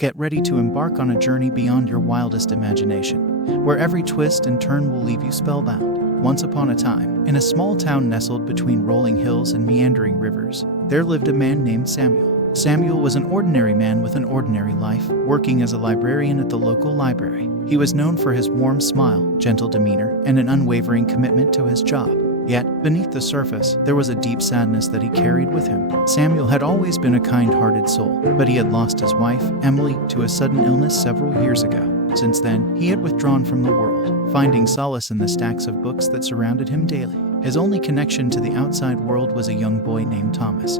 Get ready to embark on a journey beyond your wildest imagination, where every twist and turn will leave you spellbound. Once upon a time, in a small town nestled between rolling hills and meandering rivers, there lived a man named Samuel. Samuel was an ordinary man with an ordinary life, working as a librarian at the local library. He was known for his warm smile, gentle demeanor, and an unwavering commitment to his job. Yet, beneath the surface, there was a deep sadness that he carried with him. Samuel had always been a kind-hearted soul, but he had lost his wife, Emily, to a sudden illness several years ago. Since then, he had withdrawn from the world, finding solace in the stacks of books that surrounded him daily. His only connection to the outside world was a young boy named Thomas,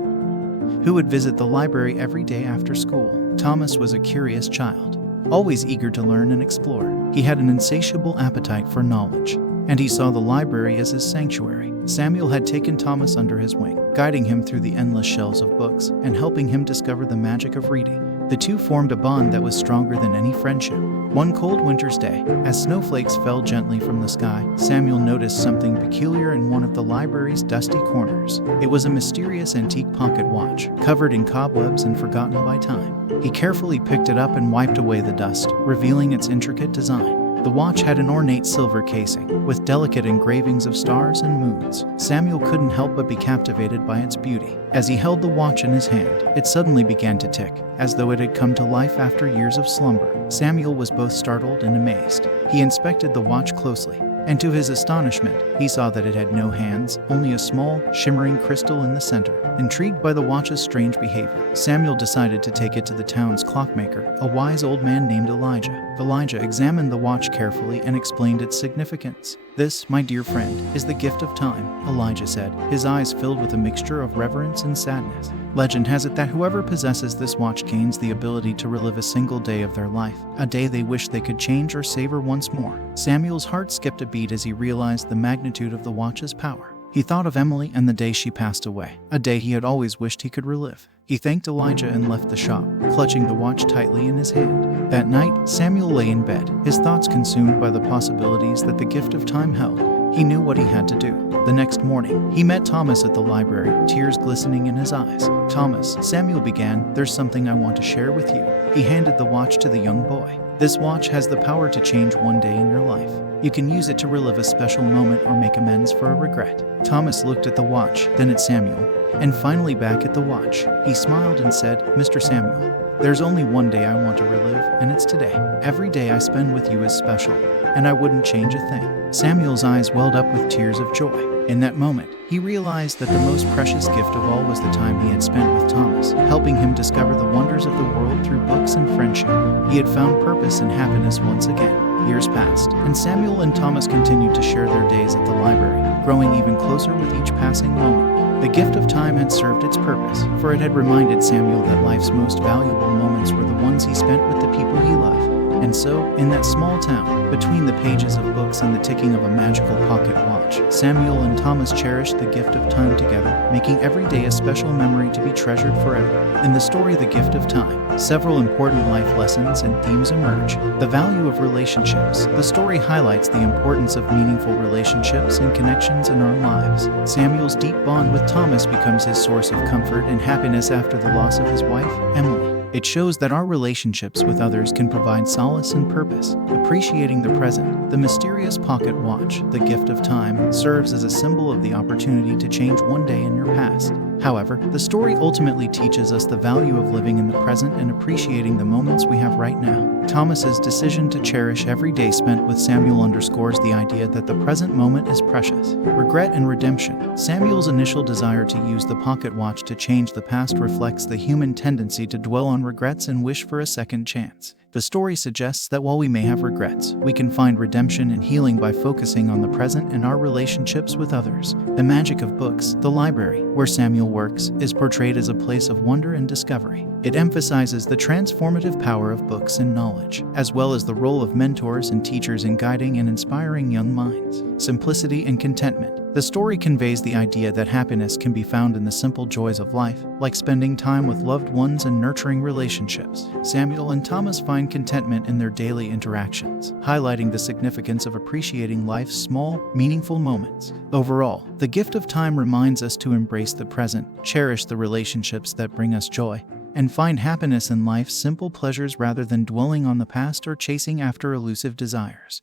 who would visit the library every day after school. Thomas was a curious child, always eager to learn and explore. He had an insatiable appetite for knowledge, and he saw the library as his sanctuary. Samuel had taken Thomas under his wing, guiding him through the endless shelves of books and helping him discover the magic of reading. The two formed a bond that was stronger than any friendship. One cold winter's day, as snowflakes fell gently from the sky, Samuel noticed something peculiar in one of the library's dusty corners. It was a mysterious antique pocket watch, covered in cobwebs and forgotten by time. He carefully picked it up and wiped away the dust, revealing its intricate design. The watch had an ornate silver casing, with delicate engravings of stars and moons. Samuel couldn't help but be captivated by its beauty. As he held the watch in his hand, it suddenly began to tick, as though it had come to life after years of slumber. Samuel was both startled and amazed. He inspected the watch closely, and to his astonishment, he saw that it had no hands, only a small, shimmering crystal in the center. Intrigued by the watch's strange behavior, Samuel decided to take it to the town's clockmaker, a wise old man named Elijah. Elijah examined the watch carefully and explained its significance. "This, my dear friend, is the gift of time," Elijah said, his eyes filled with a mixture of reverence and sadness. "Legend has it that whoever possesses this watch gains the ability to relive a single day of their life, a day they wish they could change or savor once more." Samuel's heart skipped a beat as he realized the magnitude of the watch's power. He thought of Emily and the day she passed away, a day he had always wished he could relive. He thanked Elijah and left the shop, clutching the watch tightly in his hand. That night, Samuel lay in bed, his thoughts consumed by the possibilities that the gift of time held. He knew what he had to do. The next morning, he met Thomas at the library, tears glistening in his eyes. "Thomas," Samuel began, "there's something I want to share with you." He handed the watch to the young boy. "This watch has the power to change one day in your life. You can use it to relive a special moment or make amends for a regret." Thomas looked at the watch, then at Samuel, and finally back at the watch. He smiled and said, "Mr. Samuel, there's only one day I want to relive, and it's today. Every day I spend with you is special, and I wouldn't change a thing." Samuel's eyes welled up with tears of joy. In that moment, he realized that the most precious gift of all was the time he had spent with Thomas, helping him discover the wonders of the world through books and friendship. He had found purpose and happiness once again. Years passed, and Samuel and Thomas continued to share their days at the library, growing even closer with each passing moment. The gift of time had served its purpose, for it had reminded Samuel that life's most valuable moments were the ones he spent with the people he loved. And so, in that small town, between the pages of books and the ticking of a magical pocket watch, Samuel and Thomas cherished the gift of time together, making every day a special memory to be treasured forever. In the story The Gift of Time, several important life lessons and themes emerge. The value of relationships. The story highlights the importance of meaningful relationships and connections in our lives. Samuel's deep bond with Thomas becomes his source of comfort and happiness after the loss of his wife, Emily. It shows that our relationships with others can provide solace and purpose. Appreciating the present, the mysterious pocket watch, the gift of time, serves as a symbol of the opportunity to change one day in your past. However, the story ultimately teaches us the value of living in the present and appreciating the moments we have right now. Thomas's decision to cherish every day spent with Samuel underscores the idea that the present moment is precious. Regret and redemption. Samuel's initial desire to use the pocket watch to change the past reflects the human tendency to dwell on regrets and wish for a second chance. The story suggests that while we may have regrets, we can find redemption and healing by focusing on the present and our relationships with others. The magic of books. The library, where Samuel works, is portrayed as a place of wonder and discovery. It emphasizes the transformative power of books and knowledge, as well as the role of mentors and teachers in guiding and inspiring young minds. Simplicity and contentment. The story conveys the idea that happiness can be found in the simple joys of life, like spending time with loved ones and nurturing relationships. Samuel and Thomas find contentment in their daily interactions, highlighting the significance of appreciating life's small, meaningful moments. Overall, the gift of time reminds us to embrace the present, cherish the relationships that bring us joy, and find happiness in life's simple pleasures rather than dwelling on the past or chasing after elusive desires.